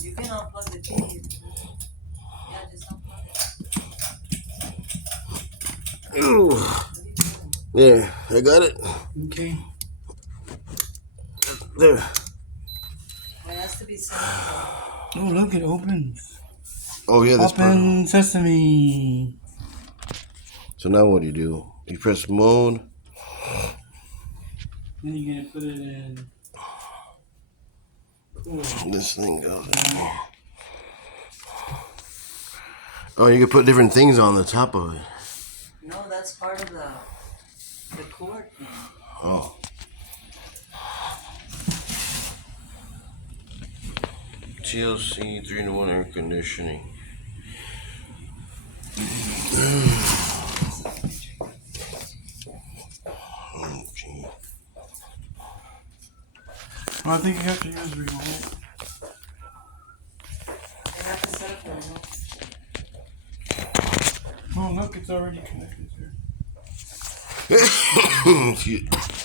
You can unplug the TV. Yeah, just unplug it. Ooh. There, I got it. Okay. There. It has to be sent. Oh, look, it opens. Oh yeah, this part. Open sesame. So now what do? You press mode. Then you're gonna put it in. Cool. This thing goes in here. Oh, you can put different things on the top of it. No, that's part of the cord thing. Oh. TLC 3-in-1 air conditioning. Oh, gee. Well, I think you have to use remote. You have to set up the remote. Oh, look, it's already connected here. Excuse-